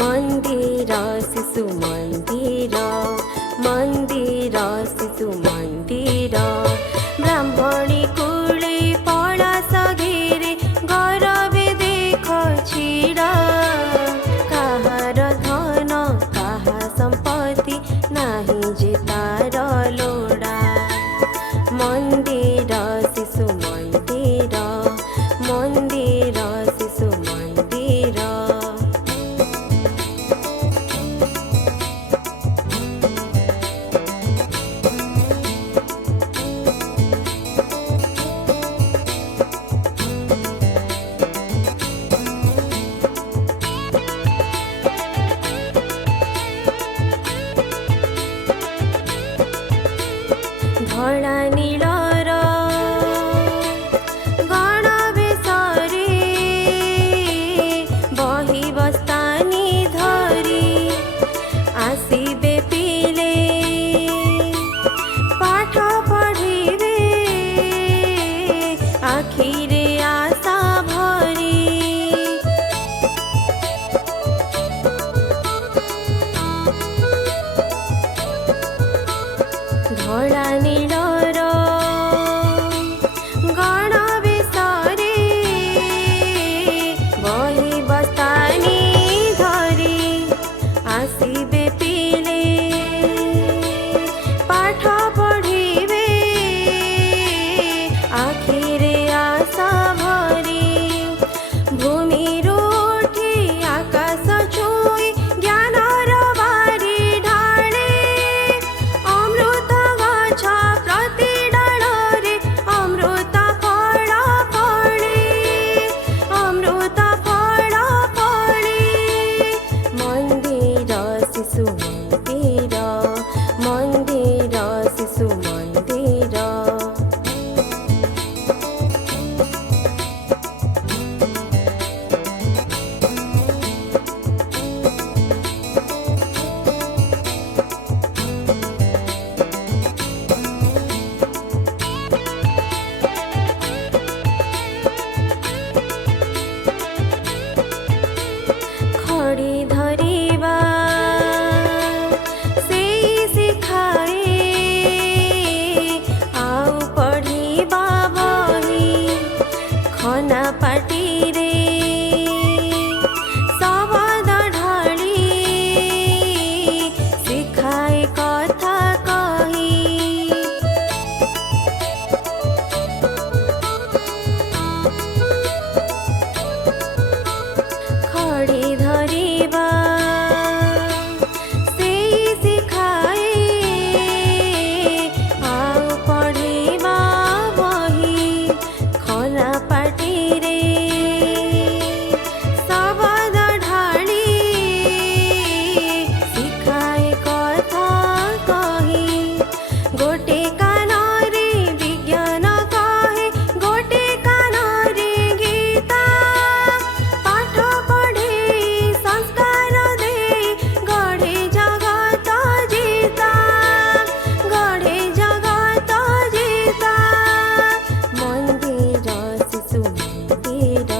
मन्दिर शिशु मन्दिर मन्दिर शिशु मन्दिर ब्राह्मणी कूले पलास घेरे गरबे देख छिरा काहार धन काहा सम्पत्ति नाही जे तार लोडा मन्दिर शिशु मन्दिर मन्दिर शिशु मन्दिर धला नीलर गण बेसरे बही बस्तानी धरी आसिबे पिले पाठ पढ़िबे आखिरे आशा भरी धला नीलर गण बेसरे बही बस्तानी धरी आसिबे पिले पाठ पढ़िबे आखिरे आशा भरी भूमिर उठी आकाश छुई ज्ञानर बारी ढाळे अमृत गछ प्रति डाଳରେ अमृत फळ फळे अमृत फळ फळे मन्दिर शिशु मन्दिर मन्दिर शिशु मन्दिर खड़ी धरिबा सेई सिखाए आउ पढ़िबा बही खना पाटिरे शब्द ढाळी सिखाए कथा कही खड़ी धरिबा सेई सिखाए आउ पढ़िबा बही खना पाटिरे शब्द ढाळी सिखाए कथा कही गोटे कानरे विज्ञान कहे गोटे कानरे गीता पाठ पढ़े संस्कार दे गढ़े जगत जीता गढ़े जगत जीता मन्दिर शिशु मन्दिर